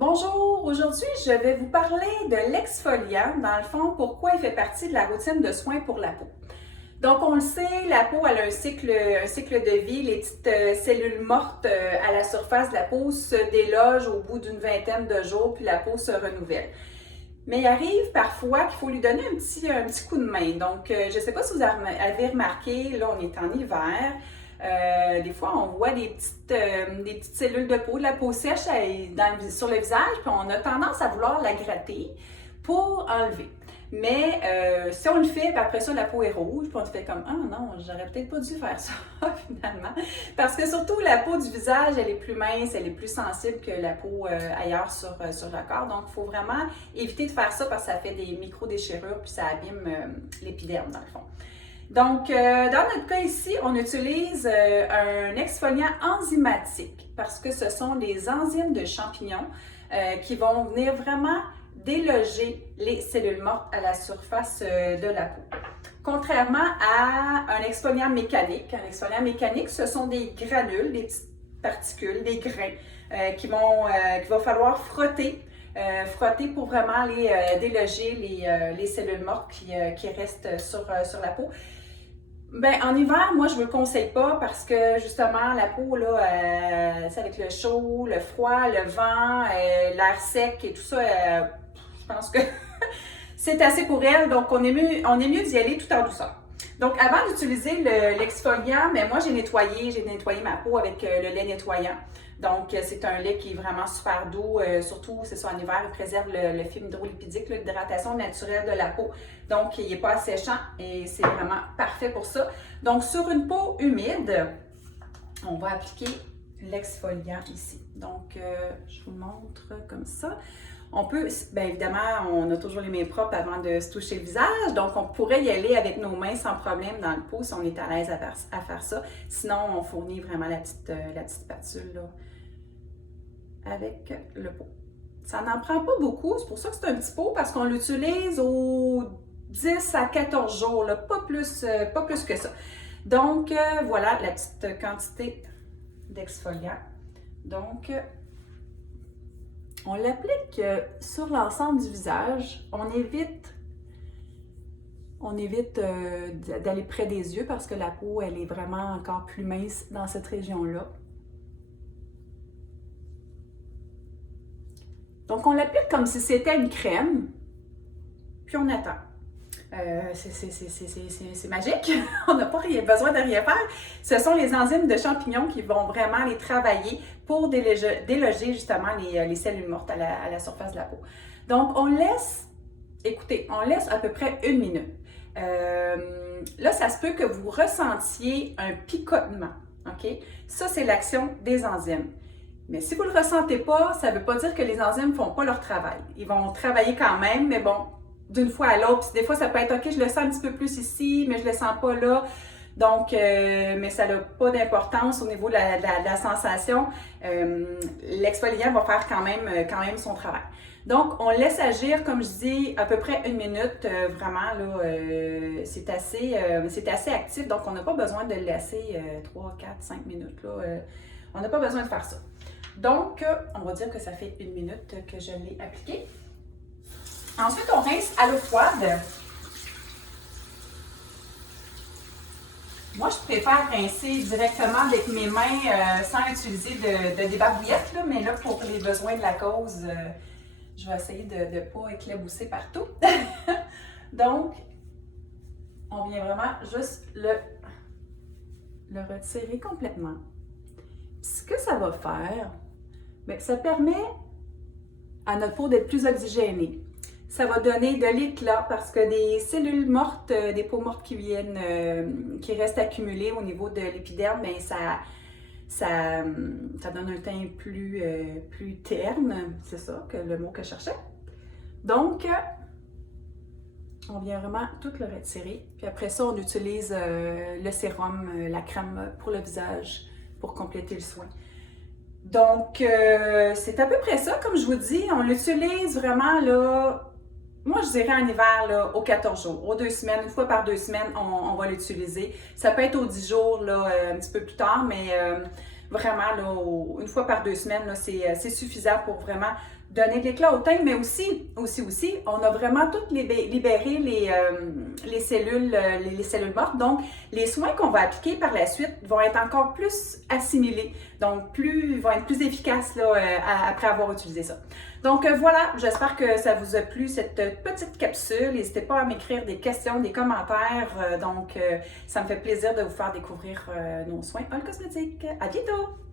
Bonjour, aujourd'hui je vais vous parler de l'exfoliant, dans le fond, pourquoi il fait partie de la routine de soins pour la peau. Donc on le sait, la peau elle a un cycle de vie, les petites cellules mortes à la surface de la peau se délogent au bout d'une vingtaine de jours, puis la peau se renouvelle. Mais il arrive parfois qu'il faut lui donner un petit coup de main. Donc je ne sais pas si vous avez remarqué, là on est en hiver, des fois, on voit des petites cellules de peau, de la peau sèche sur le visage, puis on a tendance à vouloir la gratter pour enlever. Mais si on le fait, puis après ça, la peau est rouge, puis on se fait comme ah non, j'aurais peut-être pas dû faire ça finalement. Parce que surtout, la peau du visage, elle est plus mince, elle est plus sensible que la peau ailleurs sur le corps. Donc, il faut vraiment éviter de faire ça parce que ça fait des micro-déchirures, puis ça abîme l'épiderme dans le fond. Donc, dans notre cas ici, on utilise un exfoliant enzymatique parce que ce sont des enzymes de champignons qui vont venir vraiment déloger les cellules mortes à la surface de la peau. Contrairement à un exfoliant mécanique. Un exfoliant mécanique, ce sont des granules, des petites particules, des grains qu'il va falloir frotter. Frotter pour vraiment déloger les cellules mortes qui restent sur la peau. Ben, en hiver, moi, je ne vous le conseille pas parce que justement, la peau, là, c'est avec le chaud, le froid, le vent, l'air sec et tout ça, je pense que c'est assez pour elle. Donc, on est mieux d'y aller tout en douceur. Donc, avant d'utiliser l'exfoliant, mais moi, j'ai nettoyé ma peau avec le lait nettoyant. Donc, c'est un lait qui est vraiment super doux, surtout, c'est ça, en hiver, il préserve le film hydrolipidique, l'hydratation naturelle de la peau. Donc, il n'est pas asséchant et c'est vraiment parfait pour ça. Donc, sur une peau humide, on va appliquer l'exfoliant ici. Donc, je vous montre comme ça. On peut, bien évidemment, on a toujours les mains propres avant de se toucher le visage, donc on pourrait y aller avec nos mains sans problème dans le pot si on est à l'aise à faire ça. Sinon, on fournit vraiment la petite spatule là, avec le pot. Ça n'en prend pas beaucoup, c'est pour ça que c'est un petit pot, parce qu'on l'utilise aux 10 à 14 jours, là, pas plus que ça. Donc, voilà la petite quantité d'exfoliant. Donc, on l'applique sur l'ensemble du visage. On évite d'aller près des yeux parce que la peau, elle est vraiment encore plus mince dans cette région-là. Donc, on l'applique comme si c'était une crème, puis on attend. C'est magique, on n'a pas besoin de rien faire. Ce sont les enzymes de champignons qui vont vraiment aller travailler pour déloger justement les cellules mortes à la surface de la peau. Donc, on laisse à peu près 1 minute. Là, ça se peut que vous ressentiez un picotement, OK? Ça, c'est l'action des enzymes. Mais si vous ne le ressentez pas, ça ne veut pas dire que les enzymes ne font pas leur travail. Ils vont travailler quand même, mais bon, d'une fois à l'autre. Des fois, ça peut être, OK, je le sens un petit peu plus ici, mais je ne le sens pas là. Donc, mais ça n'a pas d'importance au niveau de la sensation. L'exfoliant va faire quand même son travail. Donc, on laisse agir, comme je dis, à peu près 1 minute. Vraiment, là, c'est assez actif. Donc, on n'a pas besoin de le laisser 3, 4, 5 minutes. Là, on n'a pas besoin de faire ça. Donc, on va dire que ça fait 1 minute que je l'ai appliqué. Ensuite, on rince à l'eau froide. Moi, je préfère rincer directement avec mes mains sans utiliser de débarbouillettes, là, mais là, pour les besoins de la cause, je vais essayer de ne pas éclabousser partout. Donc, on vient vraiment juste le retirer complètement. Puis, ce que ça va faire, bien, ça permet à notre peau d'être plus oxygénée. Ça va donner de l'éclat parce que des cellules mortes, des peaux mortes qui restent accumulées au niveau de l'épiderme, bien, ça donne un teint plus terne, c'est ça que le mot que je cherchais. Donc, on vient vraiment tout le retirer. Puis après ça, on utilise le sérum, la crème pour le visage pour compléter le soin. Donc, c'est à peu près ça, comme je vous dis. On l'utilise vraiment, là, moi je dirais en hiver, là, aux 14 jours, aux 2 semaines, une fois par 2 semaines, on va l'utiliser. Ça peut être aux 10 jours, là, un petit peu plus tard, mais vraiment, là, une fois par 2 semaines, là, c'est suffisant pour vraiment donner de l'éclat au teint, mais aussi, on a vraiment tout libéré les cellules mortes. Donc, les soins qu'on va appliquer par la suite vont être encore plus assimilés, donc vont être plus efficaces là, après avoir utilisé ça. Donc voilà, j'espère que ça vous a plu cette petite capsule. N'hésitez pas à m'écrire des questions, des commentaires. Ça me fait plaisir de vous faire découvrir nos soins All Cosmétique. À bientôt!